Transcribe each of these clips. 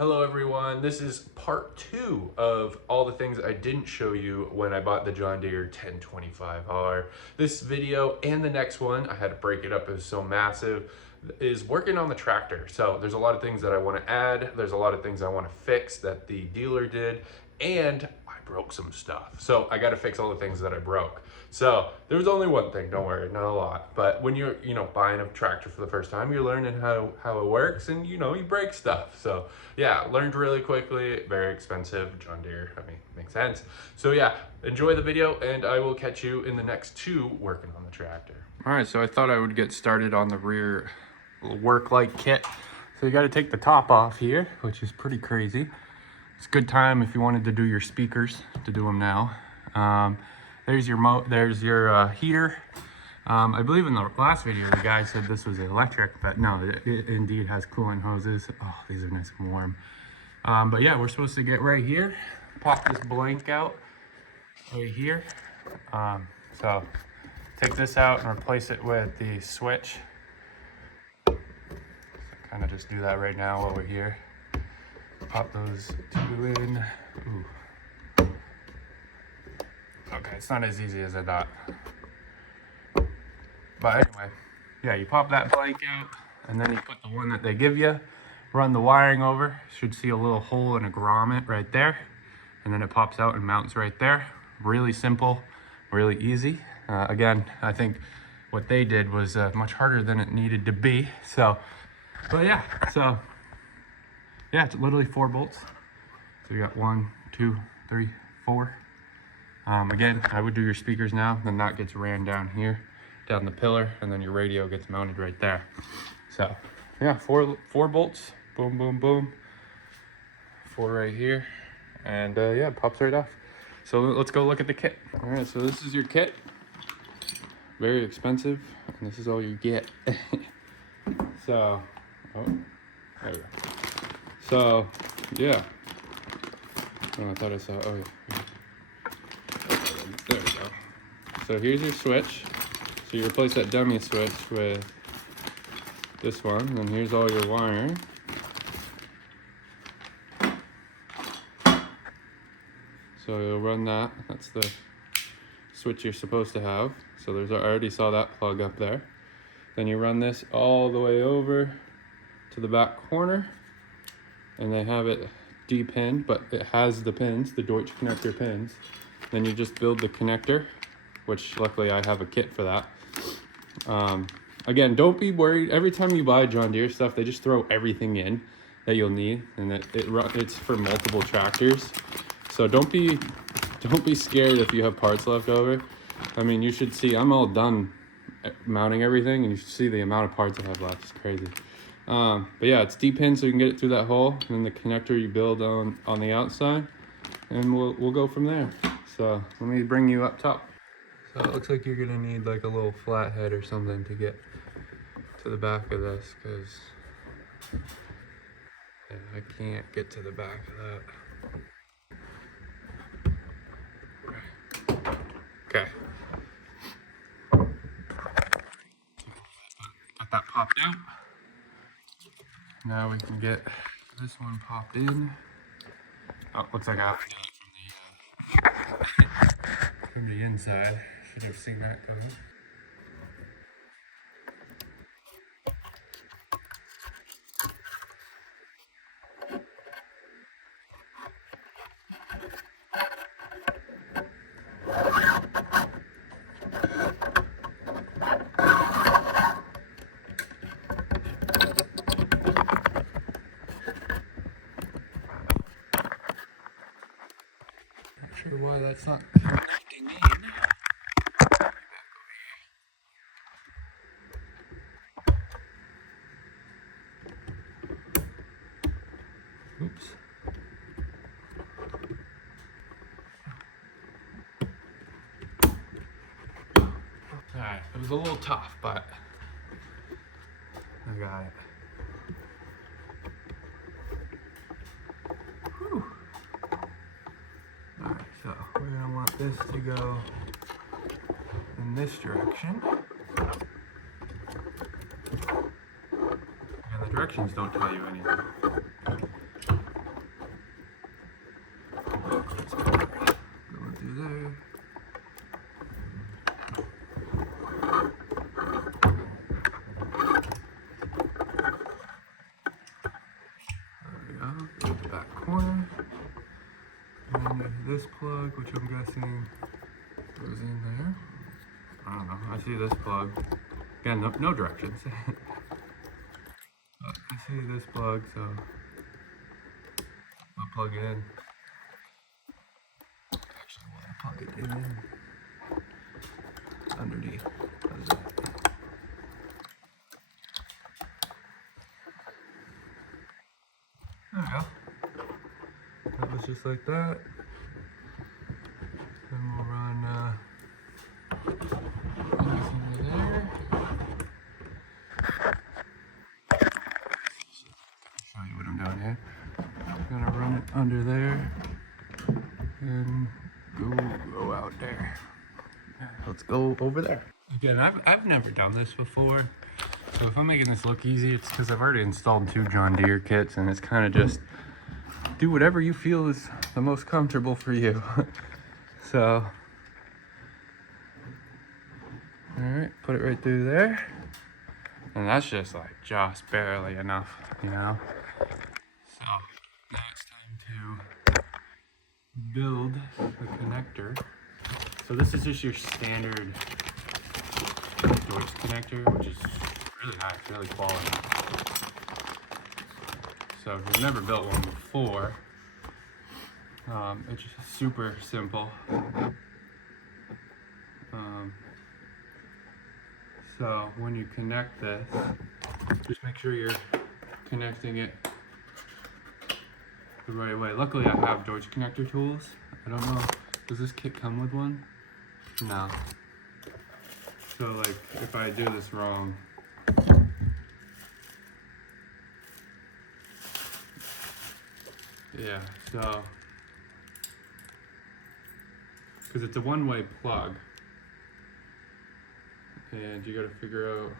Hello everyone, this is part 2 of all the things I didn't show you when I bought the John Deere 1025R. This video and the next one, I had to break it up, it was so massive, is working on the tractor. So there's a lot of things that I want to add, there's a lot of things I want to fix that the dealer did, and I broke some stuff. So I got to fix all the things that I broke. So there was only one thing, don't worry, not a lot. But when you're, buying a tractor for the first time, you're learning how it works, and you break stuff. So yeah, learned really quickly, very expensive, John Deere, makes sense. So yeah, enjoy the video and I will catch you in the next 2 working on the tractor. All right, so I thought I would get started on the rear work light kit. So you got to take the top off here, which is pretty crazy. It's a good time if you wanted to do your speakers to do them now. There's your heater. I believe in the last video the guy said this was electric, but no, it indeed has coolant hoses. Oh, these are nice and warm. But yeah, we're supposed to get right here, pop this blank out right here. So take this out and replace it with the switch. So kind of just do that right now while we're here. Pop those 2 in. Ooh. Okay, it's not as easy as I thought. But anyway, yeah, you pop that blank out and then you put the one that they give you, run the wiring over. Should see a little hole and a grommet right there. And then it pops out and mounts right there. Really simple, really easy. Again, I think what they did was much harder than it needed to be. So, but yeah, it's literally 4 bolts. So you got 1, 2, 3, 4. Again, I would do your speakers now, then that gets ran down here, down the pillar, and then your radio gets mounted right there. So yeah, 4 bolts, boom, boom, boom. 4 right here, and yeah, it pops right off. So let's go look at the kit. All right, so this is your kit. Very expensive, and this is all you get. So, oh, there we go. So, yeah. Oh, I thought I saw, oh yeah. There we go. So here's your switch. So you replace that dummy switch with this one, and then here's all your wiring. So you'll run that. That's the switch you're supposed to have. So I already saw that plug up there. Then you run this all the way over to the back corner, and they have it D-pinned, but it has the pins, the Deutsch connector pins. Then you just build the connector, which luckily I have a kit for that. Again, don't be worried. Every time you buy John Deere stuff, they just throw everything in that you'll need, and it's for multiple tractors. So don't be scared if you have parts left over. I mean, you should see I'm all done mounting everything, and you should see the amount of parts I have left. It's crazy. But yeah, it's D-pinned so you can get it through that hole, and then the connector you build on the outside, and we'll go from there. So let me bring you up top. So it looks like you're gonna need like a little flathead or something to get to the back of this, because yeah, I can't get to the back of that. Okay. Got that popped out. Now we can get this one popped in. Oh, looks like I have to do it from the inside. Should have seen that coming. Not sure why that's not connecting in. Oops. Alright, it was a little tough, but I got it. Whew. Alright, so we're gonna want this to go in this direction. And the directions don't tell you anything. corner. And then this plug, which I'm guessing goes in there. I don't know. I see this plug. Again, no directions. I see this plug, so I'll plug it in. Actually, I want to plug it in underneath. How's that? There we go. That was just like that. Then we'll run these into there. Show you what I'm doing here. I'm gonna run it under there and go out there. Let's go over there. Again, I've never done this before, so if I'm making this look easy, it's because I've already installed 2 John Deere kits, and it's kind of just do whatever you feel is the most comfortable for you. So, all right, put it right through there, and that's just like barely enough, you know. So now it's time to build the connector. So this is just your standard Deutsch connector, which is really nice, really quality. So if you've never built one before, it's just super simple. So when you connect this, just make sure you're connecting it the right way. Luckily I have Deutsch connector tools. I don't know, does this kit come with one? No. So like, if I do this wrong, yeah, so, because it's a one-way plug, and you gotta figure out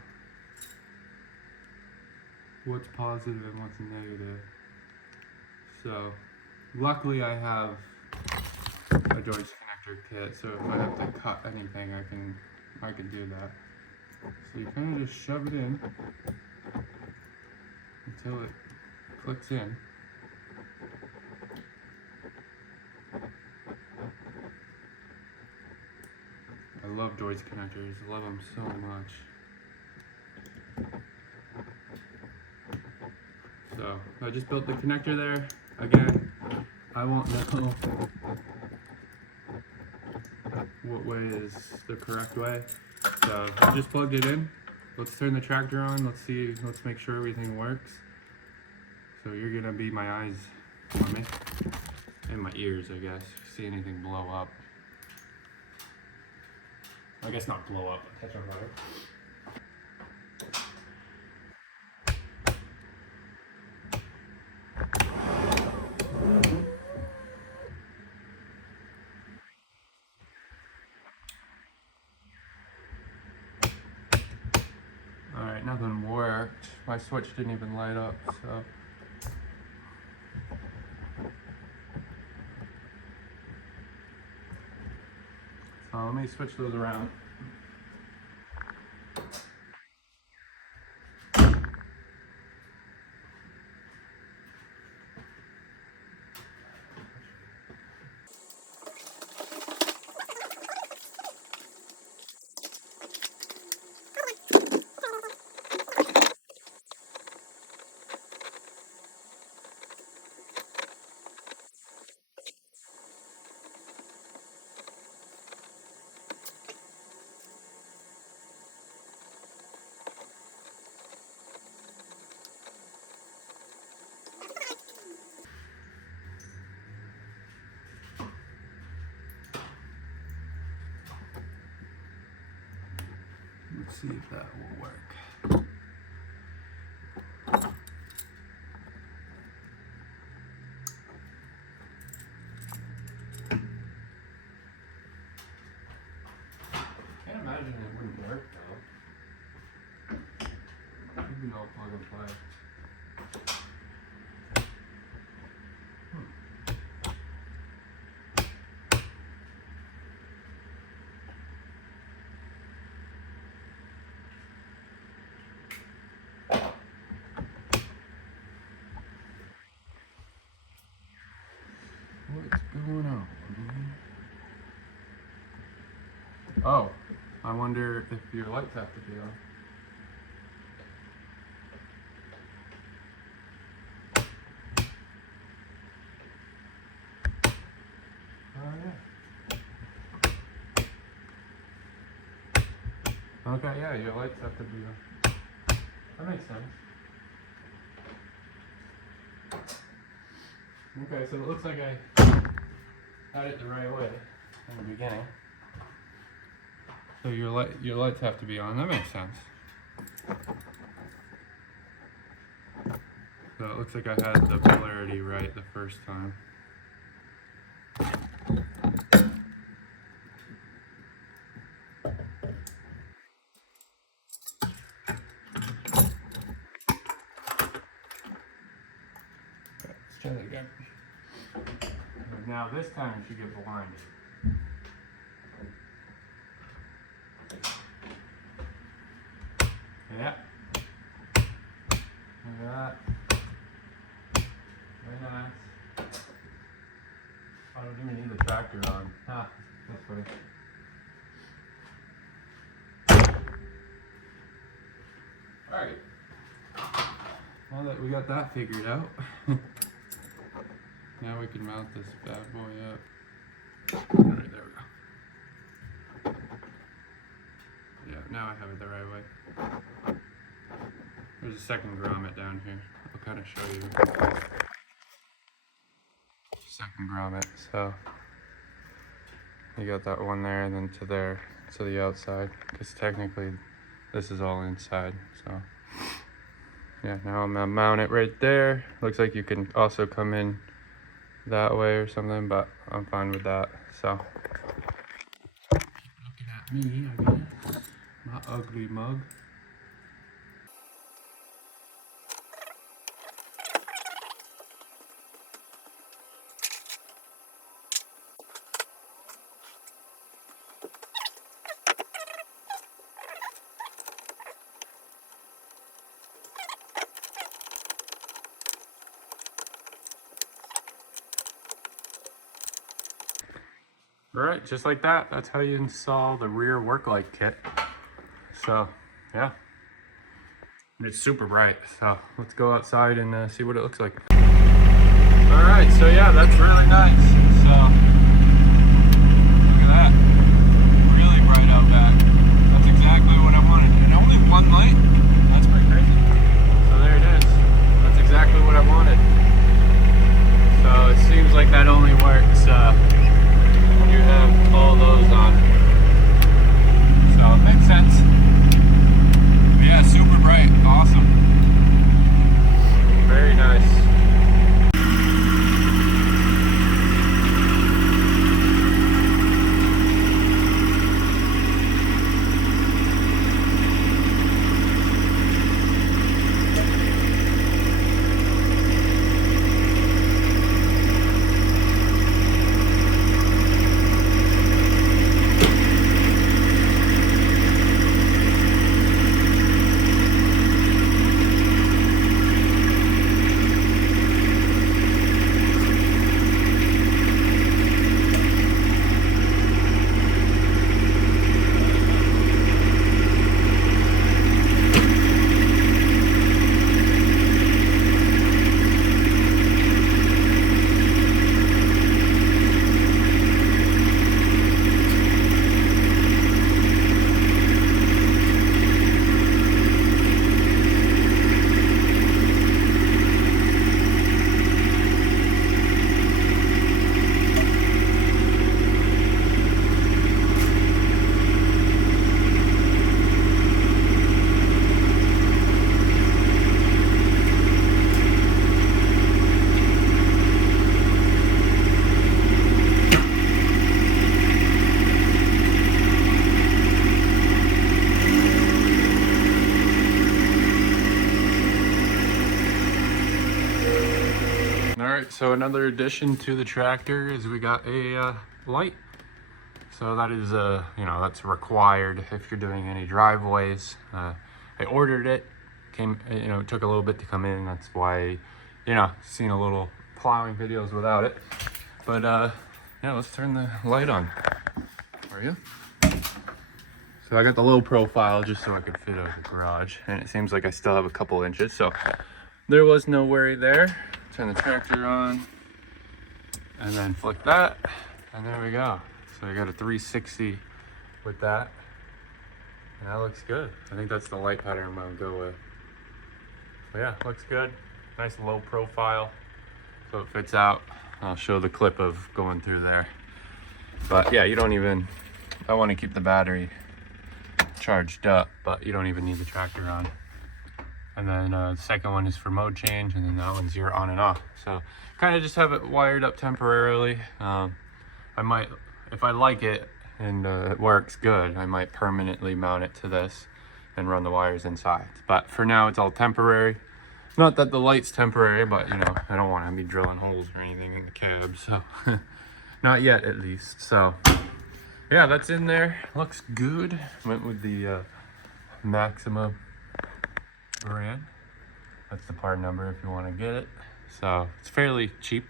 what's positive and what's negative. So, luckily I have a Deutsch connector kit, so if I have to cut anything, I can do that. So you kind of just shove it in until it clicks in. I love Deutsch connectors, I love them so much. So I just built the connector there. Again, I won't know what way is the correct way. So I just plugged it in. Let's turn the tractor on. Let's make sure everything works. So you're gonna be my eyes for me. And my ears, I guess. If you see anything blow up. I guess not blow up, but catch on fire. Alright, nothing worked. My switch didn't even light up, so. So let me switch those around. Let's see if that will work. Can't imagine it wouldn't work though. Maybe no plug and play. going on? Oh, I wonder if your lights have to be on. Oh yeah. Okay, yeah, your lights have to be on. That makes sense. Okay, so it looks like I got it the right way in the beginning. So your lights have to be on. That makes sense. So it looks like I had the polarity right the first time. Let's try that again. Now this time you should get blinded. Yeah. Look at that. Very nice. I don't even need the tractor on. Ah, that's funny. Alright. Now that we got that figured out, now we can mount this bad boy up. Alright, there we go. Yeah, now I have it the right way. There's a second grommet down here. I'll kind of show you. Second grommet, so you got that one there and then to there, to the outside, because technically this is all inside. So yeah, now I'm gonna mount it right there. Looks like you can also come in that way or something, but I'm fine with that. So looking at me, I guess. My ugly mug. All right, just like that. That's how you install the rear work light kit. So, yeah. And it's super bright. So let's go outside and see what it looks like. All right, so yeah, that's really nice. So look at that. Really bright out back. That's exactly what I wanted. And only one light? That's pretty crazy. So there it is. That's exactly what I wanted. So it seems like that only works you have all those on. So it makes sense. But yeah, super bright. Awesome. Very nice. So another addition to the tractor is we got a light. So that is you know, that's required if you're doing any driveways. I ordered it, you know, it took a little bit to come in. That's why, you know, seen a little plowing videos without it. But yeah, let's turn the light on. Are you? So I got the low profile just so I could fit out the garage, and it seems like I still have a couple inches, so there was no worry there. Turn the tractor on, and then flick that, and there we go. So I got a 360 with that, and that looks good. I think that's the light pattern I'm gonna go with. But yeah, looks good. Nice low profile, so it fits out. I'll show the clip of going through there. But yeah, you don't even, I want to keep the battery charged up, but you don't even need the tractor on. And then the second one is for mode change, and then that one's your on and off. So kind of just have it wired up temporarily. I might, if I like it and it works good, I might permanently mount it to this and run the wires inside. But for now, it's all temporary. Not that the light's temporary, but you know, I don't want to be drilling holes or anything in the cab, so not yet at least. So yeah, that's in there. Looks good. Went with the Maxxima brand. That's the part number if you want to get it. So it's fairly cheap,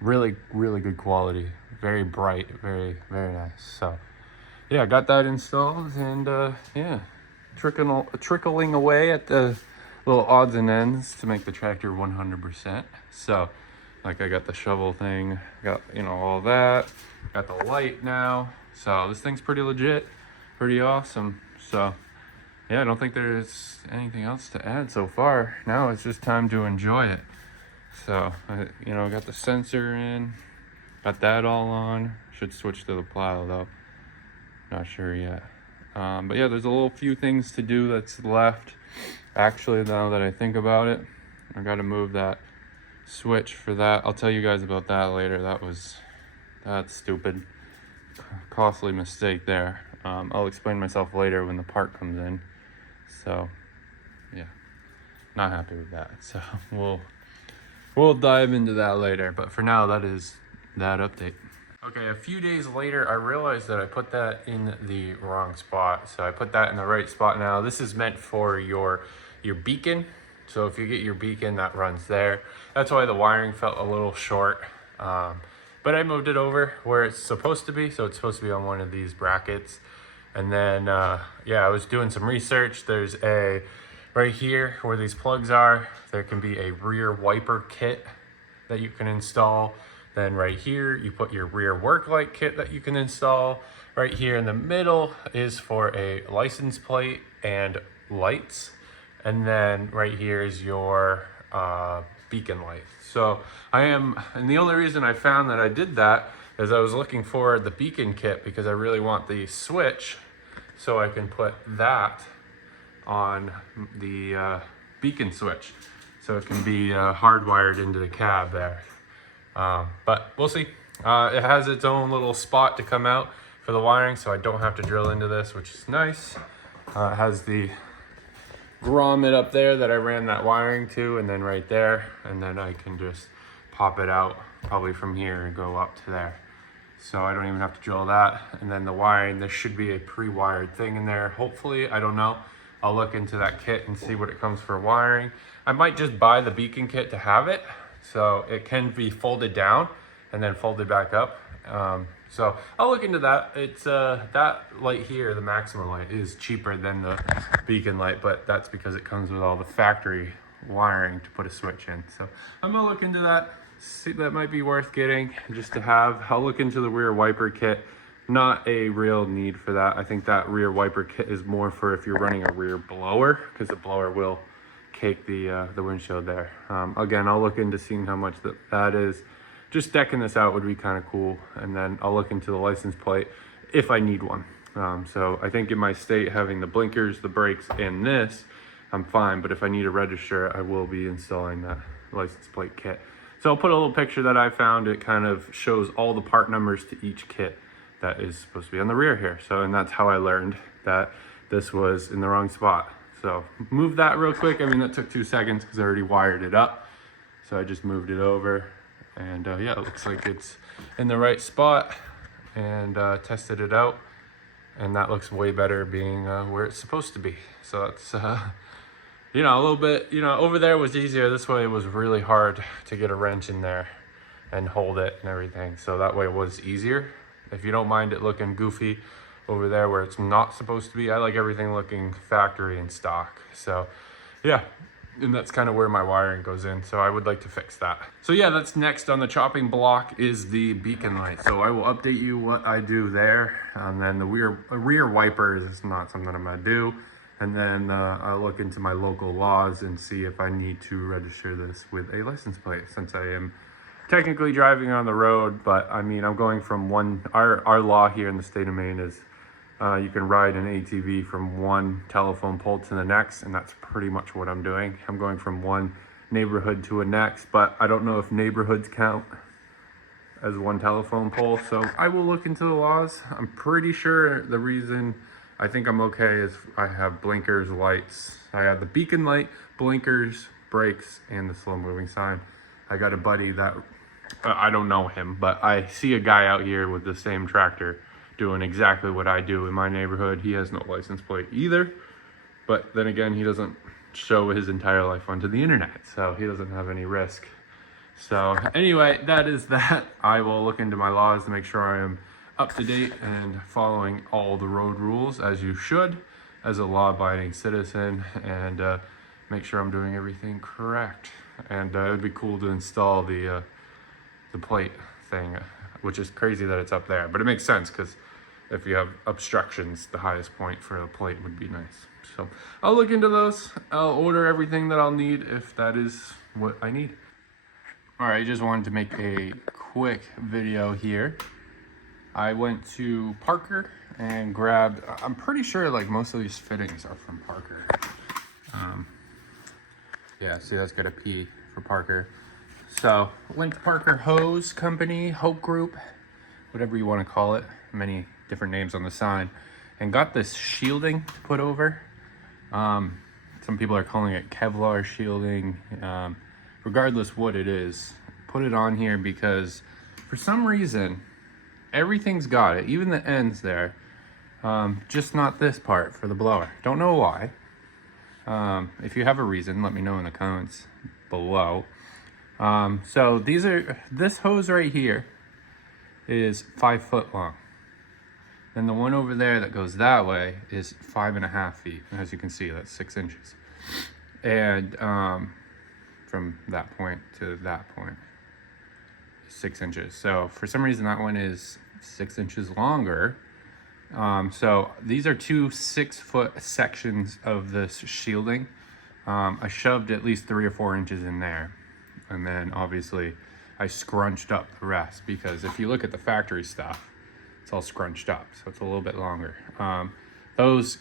really good quality, very bright, very nice. So yeah, I got that installed, and yeah, trickling away at the little odds and ends to make the tractor 100%. So like I got the shovel thing, got, you know, all that, got the light now. So this thing's pretty legit, pretty awesome. So yeah, I don't think there's anything else to add so far. Now it's just time to enjoy it. So I, you know, got the sensor in, got that all on. Should switch to the plow though, not sure yet. But yeah, there's a little few things to do that's left. Actually, now that I think about it, I got to move that switch for that. I'll tell you guys about that later. That's stupid, costly mistake there. I'll explain myself later when the part comes in. So yeah, not happy with that. So we'll dive into that later. But for now, that is that update. Okay, a few days later, I realized that I put that in the wrong spot. So I put that in the right spot now. This is meant for your beacon. So if you get your beacon, that runs there. That's why the wiring felt a little short. But I moved it over where it's supposed to be. So it's supposed to be on one of these brackets. And then, yeah, I was doing some research. There's right here where these plugs are, there can be a rear wiper kit that you can install. Then right here, you put your rear work light kit that you can install. Right here in the middle is for a license plate and lights. And then right here is your beacon light. So and the only reason I found that I did that is I was looking for the beacon kit because I really want the switch so I can put that on the beacon switch. So it can be hardwired into the cab there. But we'll see. It has its own little spot to come out for the wiring, so I don't have to drill into this, which is nice. It has the grommet up there that I ran that wiring to, and then right there, and then I can just pop it out probably from here and go up to there. So I don't even have to drill that. And then the wiring, there should be a pre-wired thing in there. Hopefully, I don't know. I'll look into that kit and see what it comes for wiring. I might just buy the beacon kit to have it. So it can be folded down and then folded back up. So I'll look into that. It's that light here, the Maxxima light, is cheaper than the beacon light, but that's because it comes with all the factory wiring to put a switch in. So I'm gonna look into that. See, that might be worth getting just to have. I'll look into the rear wiper kit. Not a real need for that. I think that rear wiper kit is more for if you're running a rear blower, because the blower will cake the windshield there. Again, I'll look into seeing how much that is. Just decking this out would be kind of cool, and then I'll look into the license plate if I need one. So I think in my state, having the blinkers, the brakes, and this, I'm fine. But if I need a register, I will be installing that license plate kit. So I'll put a little picture that I found. It kind of shows all the part numbers to each kit that is supposed to be on the rear here. So, and that's how I learned that this was in the wrong spot. So move that real quick. I mean, that took 2 seconds because I already wired it up. So I just moved it over, and yeah, it looks like it's in the right spot, and tested it out. And that looks way better being where it's supposed to be. So that's, you know, a little bit, you know, over there was easier. This way it was really hard to get a wrench in there. and hold it and everything. So that way it was easier. If you don't mind it looking goofy over there where it's not supposed to be, I like everything looking factory and stock. So yeah, and that's kind of where my wiring goes in. So I would like to fix that. So yeah, that's next on the chopping block is the beacon light. So I will update you what I do there. And then the rear wipers is not something I'm gonna do. And then I'll look into my local laws and see if I need to register this with a license plate, since I am technically driving on the road. But I mean, I'm going from our law here in the state of Maine is you can ride an ATV from one telephone pole to the next, and that's pretty much what I'm doing. I'm going from one neighborhood to a next, but I don't know if neighborhoods count as one telephone pole, so I will look into the laws. I'm pretty sure the reason I think I'm okay is I have blinkers, lights. I have the beacon light, blinkers, brakes, and the slow moving sign. I got a buddy that, I don't know him, but I see a guy out here with the same tractor doing exactly what I do in my neighborhood. He has no license plate either, but then again, he doesn't show his entire life onto the internet, so he doesn't have any risk. So anyway, that is that. I will look into my laws to make sure I am up to date and following all the road rules as you should as a law-abiding citizen, and make sure I'm doing everything correct. And it would be cool to install the plate thing, which is crazy that it's up there, but it makes sense because if you have obstructions, the highest point for a plate would be nice. So I'll look into those. I'll order everything that I'll need if that is what I need. All right, I just wanted to make a quick video here. I went to Parker and grabbed, I'm pretty sure like most of these fittings are from Parker. Yeah, see, that's got a P for Parker. So went to Parker Hose Company, Hope Group, whatever you want to call it, many different names on the sign, and got this shielding to put over. Some people are calling it Kevlar shielding. Regardless what it is, put it on here because for some reason, everything's got it, even the ends there, just not this part for the blower. Don't know why. If you have a reason, let me know in the comments below. So this hose right here is 5 foot long. Then the one over there that goes that way is 5.5 feet. As you can see, that's 6 inches. And from that point to that point, 6 inches. So for some reason that one is 6 inches longer. So these are two 6 foot sections of this shielding. I shoved at least 3 or 4 inches in there, and then obviously I scrunched up the rest, because if you look at the factory stuff, it's all scrunched up, so it's a little bit longer. Those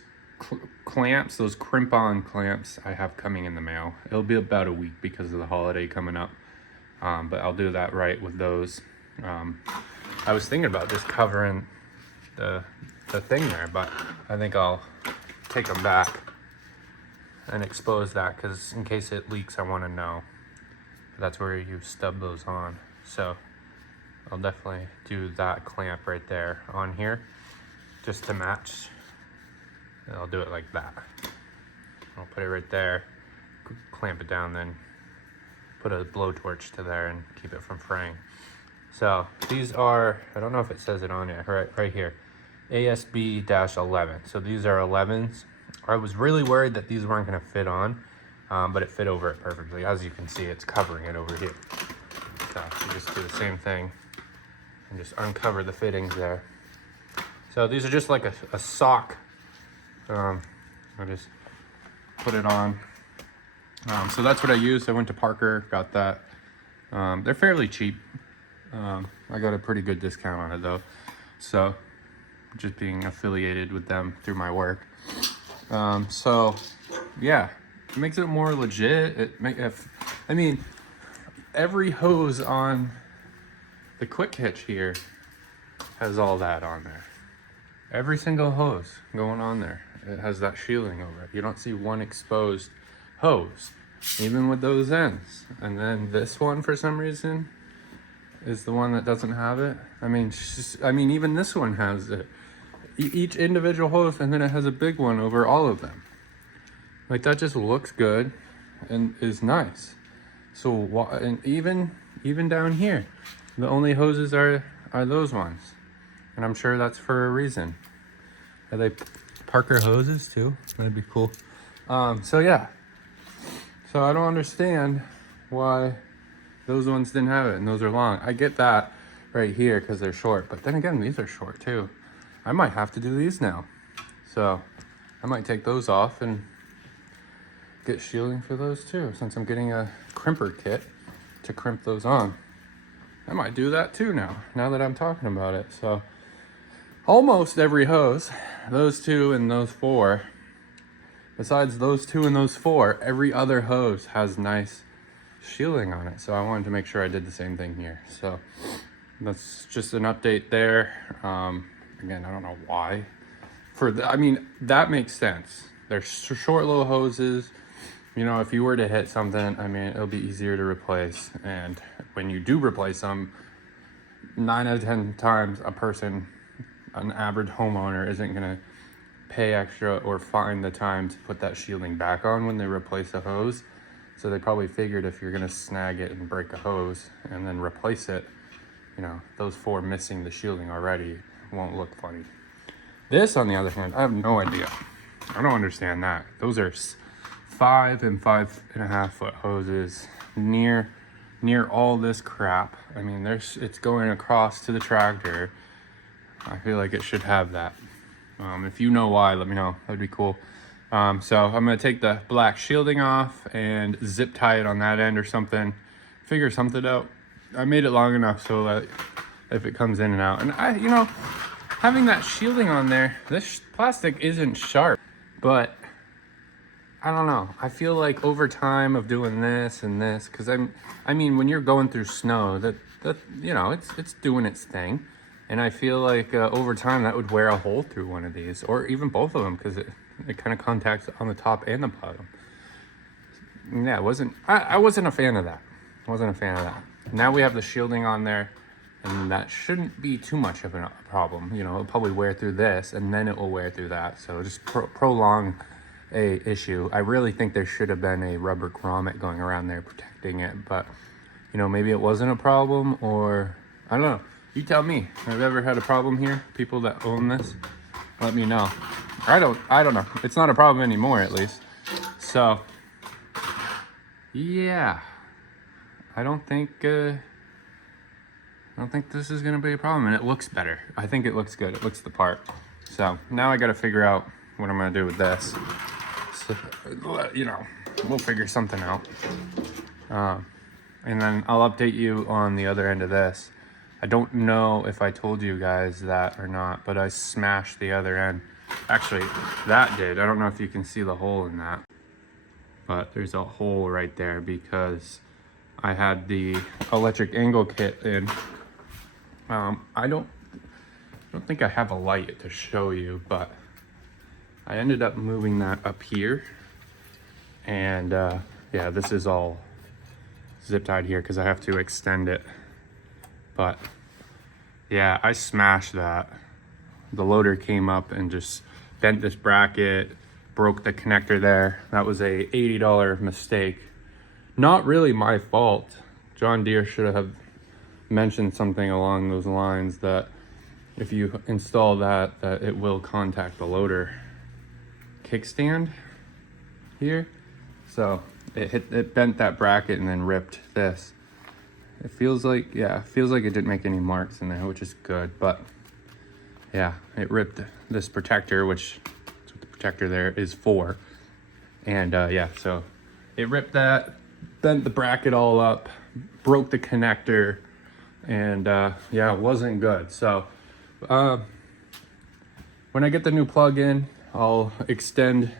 clamps, those crimp-on clamps, I have coming in the mail. It'll be about a week because of the holiday coming up, but I'll do that right with those. I was thinking about just covering the thing there, but I think I'll take them back and expose that, because in case it leaks, I want to know. That's where you stub those on. So I'll definitely do that clamp right there on here just to match. And I'll do it like that. I'll put it right there, clamp it down, then put a blowtorch to there and keep it from fraying. So these are, I don't know if it says it on it, right here, ASB-11. So these are 11s. I was really worried that these weren't going to fit on, but it fit over it perfectly. As you can see, it's covering it over here. So you just do the same thing and just uncover the fittings there. So these are just like a sock. I just put it on. So that's what I used. I went to Parker, got that. They're fairly cheap. I got a pretty good discount on it though. So just being affiliated with them through my work. So yeah, it makes it more legit. I mean, every hose on the quick hitch here has all that on there. Every single hose going on there, it has that shielding over it. You don't see one exposed hose, even with those ends. And then this one, for some reason, is the one that doesn't have it. I mean, even this one has it. Each individual hose, and then it has a big one over all of them. Like, that just looks good and is nice. So, and even even down here, the only hoses are those ones. And I'm sure that's for a reason. Are they Parker hoses too? That'd be cool. So yeah. So I don't understand why those ones didn't have it and those are long. I get that right here because they're short, but then again, these are short too. I might have to do these now. So I might take those off and get shielding for those too, since I'm getting a crimper kit to crimp those on. I might do that too now that I'm talking about it. So almost every hose, those two and those four, besides those two and those four, every other hose has nice shielding on it. So I wanted to make sure I did the same thing here. So that's just an update there. Again, I don't know why. I mean, that makes sense. They're short little hoses. You know, if you were to hit something, I mean, it'll be easier to replace. And when you do replace them, 9 out of 10 times an average homeowner isn't gonna pay extra or find the time to put that shielding back on when they replace a hose. So they probably figured if you're gonna snag it and break a hose and then replace it, you know, those four missing the shielding already won't look funny. This, on the other hand, I have no idea. I don't understand that. Those are 5 and 5.5 foot hoses near all this crap. I mean, it's going across to the tractor. I feel like it should have that. If you know why, let me know. That'd be cool. So I'm gonna take the black shielding off and zip tie it on that end or something. Figure something out. I made it long enough so that if it comes in and out, and you know, having that shielding on there, this plastic isn't sharp, but I don't know. I feel like over time of doing this and this, because I mean, when you're going through snow, that you know, it's doing its thing, and I feel like over time that would wear a hole through one of these, or even both of them, because it kind of contacts on the top and the bottom. Yeah, I wasn't a fan of that. I wasn't a fan of that. Now we have the shielding on there, and that shouldn't be too much of a problem. You know, it'll probably wear through this, and then it will wear through that. So just prolong a issue. I really think there should have been a rubber grommet going around there protecting it, but you know, maybe it wasn't a problem, or I don't know. You tell me. Have you ever had a problem here? People that own this, let me know. I don't know. It's not a problem anymore, at least. So yeah, I don't think this is gonna be a problem, and it looks better. I think it looks good. It looks the part. So now I got to figure out what I'm gonna do with this. So, you know, we'll figure something out. And then I'll update you on the other end of this. I don't know if I told you guys that or not, but I smashed the other end. Actually, that did. I don't know if you can see the hole in that, but there's a hole right there because I had the electric angle kit in. I don't think I have a light to show you, but I ended up moving that up here, and yeah, this is all zip tied here because I have to extend it. But yeah, I smashed that. The loader came up and just bent this bracket, broke the connector there. That was a $80 mistake. Not really my fault. John Deere should have mentioned something along those lines that if you install that it will contact the loader kickstand here. So it bent that bracket and then ripped this. It feels like it didn't make any marks in there, which is good, but yeah, it ripped this protector, which that's what the protector there is for. And yeah, so it ripped that, bent the bracket all up, broke the connector, and yeah, it wasn't good. So when I get the new plug in, I'll extend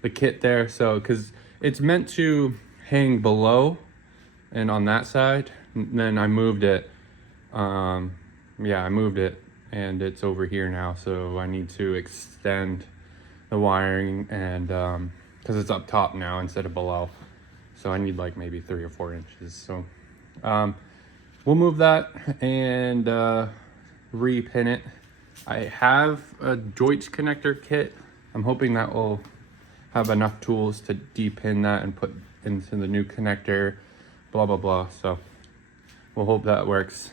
the kit there. So, because it's meant to hang below and on that side, and then I moved it. Yeah, I moved it and it's over here now. So I need to extend the wiring, and because it's up top now instead of below. So I need like maybe 3 or 4 inches. So we'll move that and repin it. I have a joist connector kit. I'm hoping that will have enough tools to depin that and put into the new connector, blah, blah, blah. So we'll hope that works.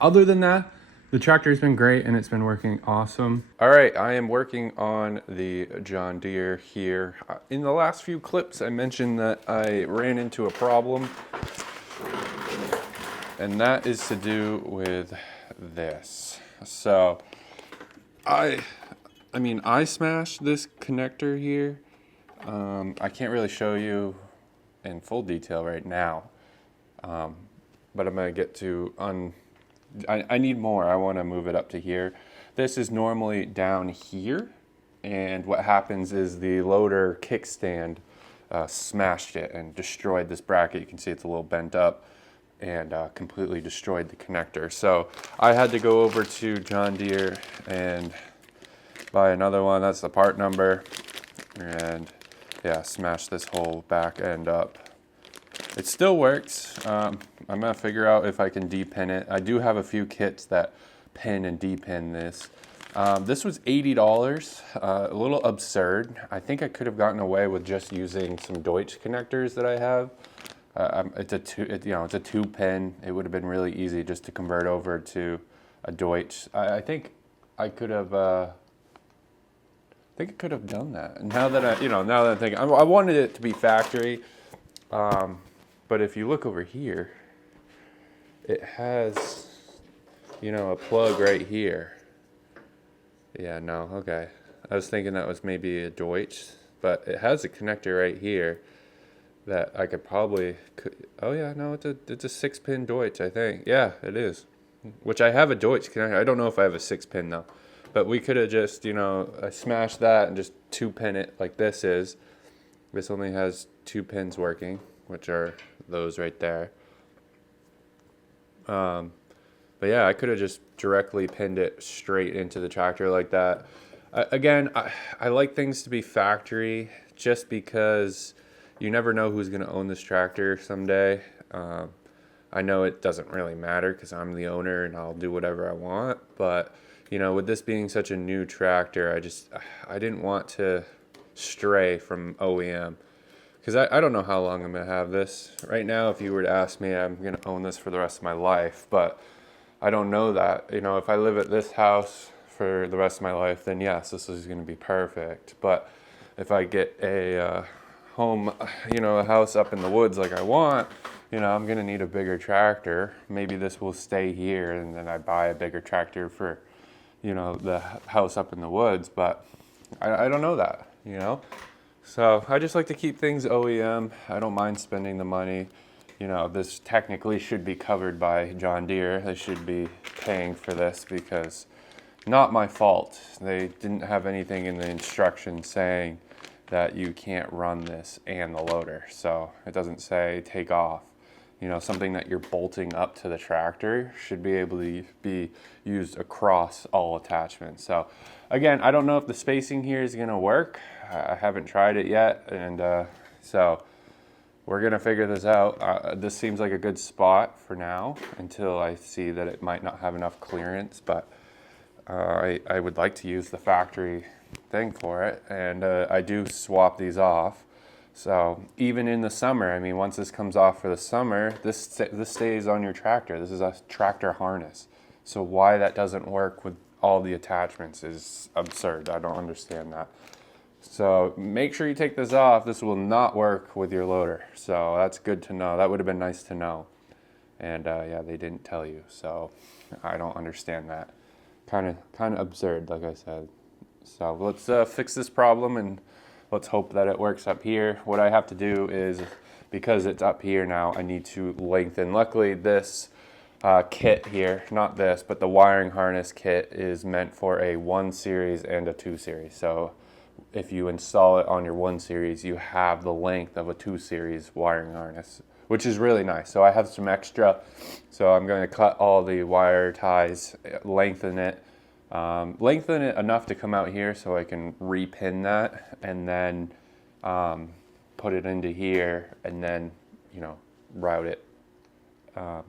Other than that, the tractor's been great and it's been working awesome. All right, I am working on the John Deere here. In the last few clips, I mentioned that I ran into a problem, and that is to do with this. So I smashed this connector here. I can't really show you in full detail right now, but I'm gonna get to I need more. I want to move it up to here. This is normally down here, and what happens is the loader kickstand smashed it and destroyed this bracket. You can see it's a little bent up and completely destroyed the connector. So I had to go over to John Deere and buy another one. That's the part number, and yeah, smash this whole back end up. It still works. I'm gonna figure out if I can depin it. I do have a few kits that pin and depin this. This was $80, a little absurd. I think I could have gotten away with just using some Deutsch connectors that I have. It's a two pin. It would have been really easy just to convert over to a Deutsch. I think I could have. I think I could have done that. And now that I think, I wanted it to be factory. But if you look over here, it has, a plug right here. Yeah, no, okay. I was thinking that was maybe a Deutsch, but it has a connector right here that I could probably, oh yeah, no, it's a 6-pin Deutsch, I think. Yeah, it is. Which I have a Deutsch connector. I don't know if I have a 6-pin though. But we could have just, I smashed that and just 2-pin it like this is. This only has 2 pins working, which are those right there. But yeah, I could have just directly pinned it straight into the tractor like that. Again, I like things to be factory just because you never know who's going to own this tractor someday. I know it doesn't really matter because I'm the owner and I'll do whatever I want. But, with this being such a new tractor, I didn't want to stray from OEM. Because I don't know how long I'm going to have this. Right now, if you were to ask me, I'm going to own this for the rest of my life. But I don't know that. If I live at this house for the rest of my life, then yes, this is going to be perfect. But if I get a home, a house up in the woods like I want, I'm going to need a bigger tractor. Maybe this will stay here and then I buy a bigger tractor for, the house up in the woods. But I don't know that, So I just like to keep things OEM. I don't mind spending the money. This technically should be covered by John Deere. They should be paying for this because not my fault. They didn't have anything in the instructions saying that you can't run this and the loader. So it doesn't say take off. Something that you're bolting up to the tractor should be able to be used across all attachments. So again, I don't know if the spacing here is gonna work. I haven't tried it yet, and so we're gonna figure this out. This seems like a good spot for now until I see that it might not have enough clearance, but I would like to use the factory thing for it, and I do swap these off. So even in the summer, once this comes off for the summer, this stays on your tractor. This is a tractor harness. So why that doesn't work with all the attachments is absurd. I don't understand that. So make sure you take this off. This will not work with your loader. So that's good to know. That would have been nice to know. And yeah, they didn't tell you. So I don't understand that. Kind of absurd, like I said. So let's fix this problem and let's hope that it works up here. What I have to do is, because it's up here now, I need to lengthen. Luckily, this kit here, not this, but the wiring harness kit is meant for a 1 series and a 2 series. So if you install it on your 1 series, you have the length of a 2 series wiring harness, which is really nice. So I have some extra. So I'm going to cut all the wire ties, lengthen it enough to come out here so I can repin that and then put it into here and then, route it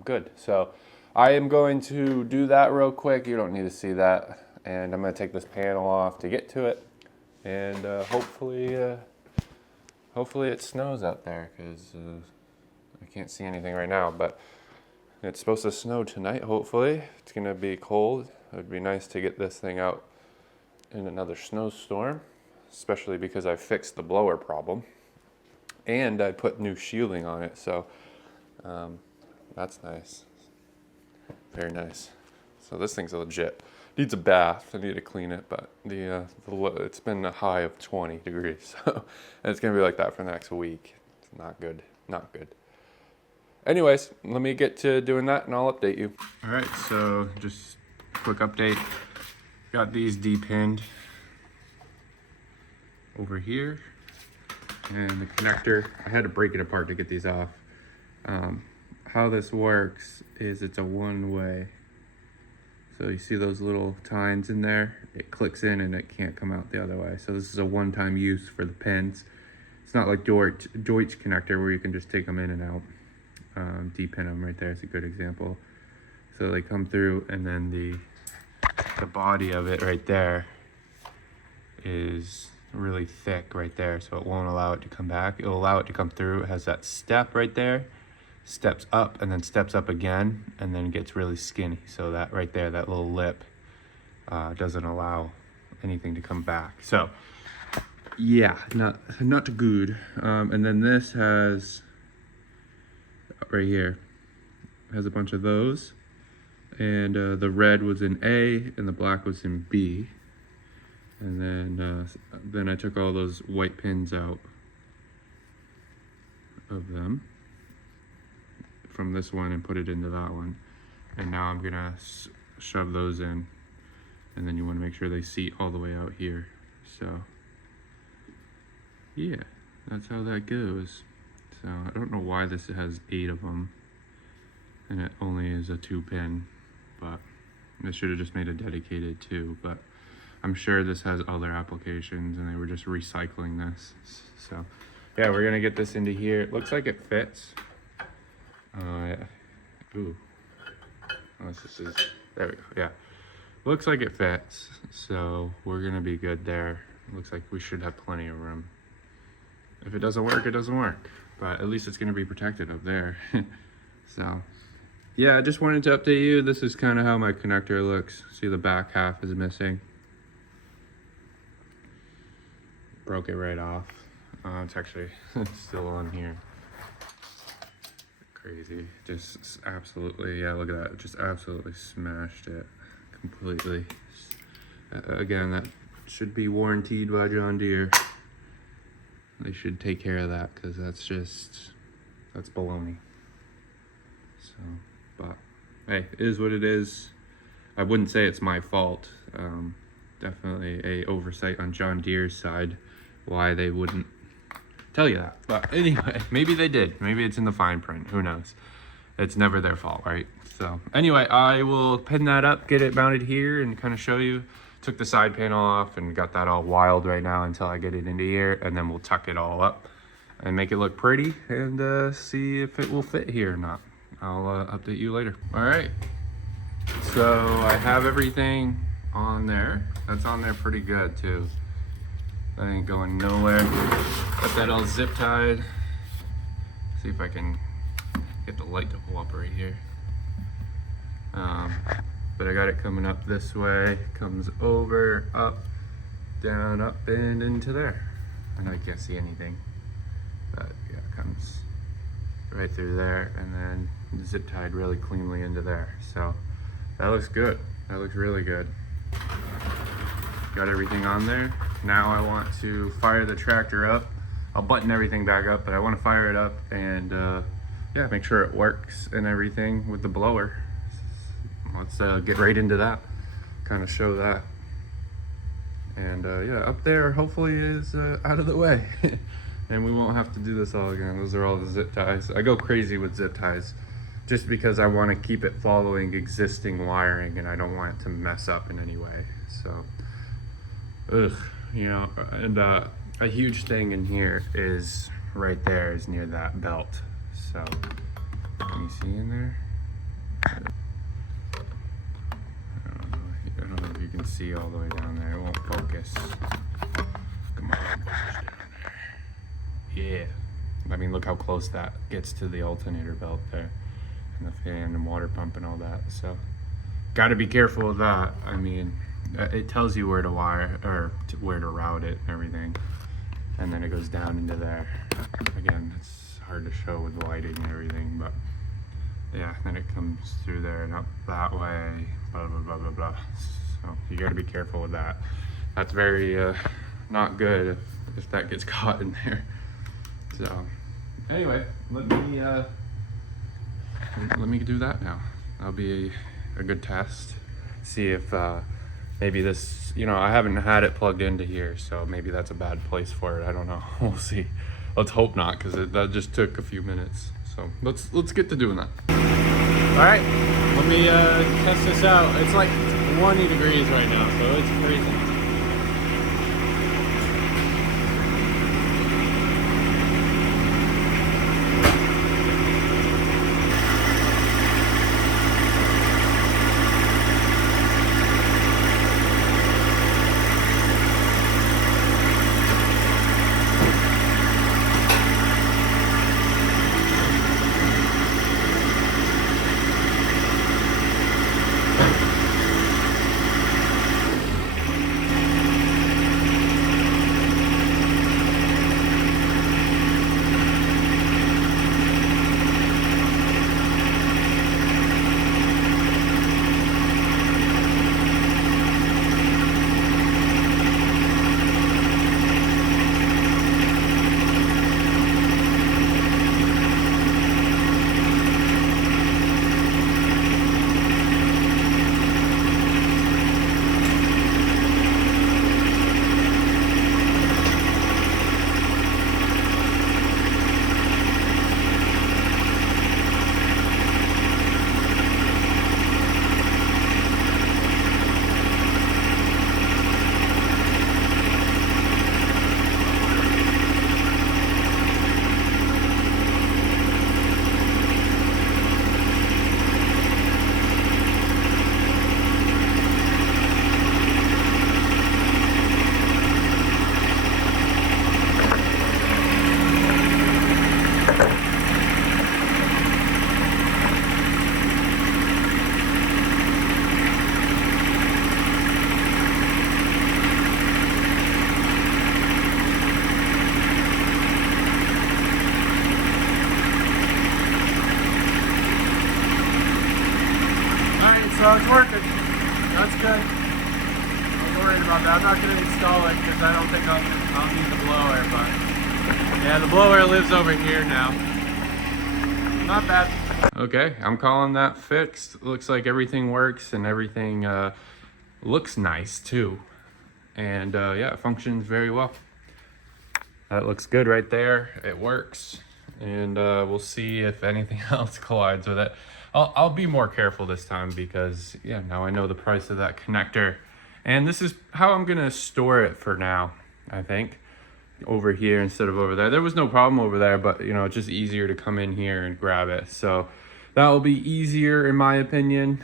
good. So I am going to do that real quick. You don't need to see that. And I'm going to take this panel off to get to it. And hopefully it snows out there because I can't see anything right now. But It's supposed to snow tonight, hopefully. It's gonna be cold. It would be nice to get this thing out in another snowstorm, especially because I fixed the blower problem. And I put new shielding on it, so that's nice. Very nice. So this thing's legit. Needs a bath. I need to clean it, but it's been a high of 20 degrees, so it's gonna be like that for the next week. It's not good. Not good. Anyways, let me get to doing that, and I'll update you. All right. So just quick update. Got these depinned over here, and the connector. I had to break it apart to get these off. How this works is it's a one-way. So you see those little tines in there? It clicks in and it can't come out the other way. So this is a one-time use for the pins. It's not like Deutsch connector where you can just take them in and out. Depin them right there. It's a good example. So they come through, and then the body of it right there is really thick right there, so it won't allow it to come back. It'll allow it to come through. It has that step right there, steps up and then steps up again, and then gets really skinny. So that right there, that little lip doesn't allow anything to come back. So yeah, not good. And then this has right here has a bunch of those, and the red was in A and the black was in B. And then I took all those white pins out of them from this one and put it into that one. And now I'm gonna shove those in, and then you want to make sure they seat all the way out here. So yeah, that's how that goes. So I don't know why this has 8 of them and it only is a 2-pin, but I should have just made a dedicated 2, but I'm sure this has other applications and they were just recycling this. So yeah, we're gonna get this into here. It looks like it fits. Ooh. Oh, this is, there we go, yeah. Looks like it fits, so we're gonna be good there. Looks like we should have plenty of room. If it doesn't work, it doesn't work. But at least it's gonna be protected up there. So yeah, I just wanted to update you. This is kind of how my connector looks. See, the back half is missing. Broke it right off. It's actually still on here. Crazy. Just absolutely, yeah, look at that. Just absolutely smashed it completely. Again, that should be warranted by John Deere. They should take care of that, because that's baloney. So, but hey, it is what it is. I wouldn't say it's my fault. Definitely a oversight on John Deere's side, why they wouldn't tell you that. But anyway, maybe they did. Maybe it's in the fine print. Who knows? It's never their fault, right? So anyway, I will pin that up, get it mounted here, and kind of show you. Took the side panel off and got that all wild right now until I get it into here, and then we'll tuck it all up and make it look pretty and see if it will fit here or not. I'll update you later. All right, so I have everything on there. That's on there pretty good too. That ain't going nowhere. Got that all zip tied. See if I can get the light to pull up right here. But I got it coming up this way, comes over, up, down, up, and into there. And I can't see anything, but yeah, it comes right through there, and then zip tied really cleanly into there. So that looks good. That looks really good. Got everything on there. Now I want to fire the tractor up. I'll button everything back up, but I want to fire it up and yeah, make sure it works and everything with the blower. Let's get right into that, kind of show that. And yeah, up there hopefully is out of the way. And we won't have to do this all again. Those are all the zip ties. I go crazy with zip ties just because I want to keep it following existing wiring and I don't want it to mess up in any way. So, you know, and a huge thing in here is right there is near that belt. So, can you see in there? I don't know if you can see all the way down there. It won't focus. Come on. Yeah. I mean, look how close that gets to the alternator belt there. and the fan and water pump and all that. So got to be careful with that. I mean, it tells you where to wire or where to route it and everything, and then it goes down into there. Again, it's hard to show with the lighting and everything, but yeah, then it comes through there and up that way, blah blah blah blah blah. So you got to be careful with that. That's very not good if that gets caught in there. So anyway, let me do that now. That'll be a good test. See if maybe this, you know, I haven't had it plugged into here, so maybe that's a bad place for it. I don't know. We'll see. Let's hope not, because that just took a few minutes. So let's get to doing that. All right, let me test this out. It's like 20 degrees right now, so it's freezing. So it's working. That's good. I'm worried about that. I'm not going to install it because I don't think I'll need the blower, but yeah, the blower lives over here now. Not bad. Okay, I'm calling that fixed. Looks like everything works and everything looks nice too. And yeah, it functions very well. That looks good right there. It works. And we'll see if anything else collides with it. I'll be more careful this time because yeah, now I know the price of that connector. And this is how I'm gonna store it for now, I think. Over here instead of over there. There was no problem over there, but you know, it's just easier to come in here and grab it. So that will be easier in my opinion.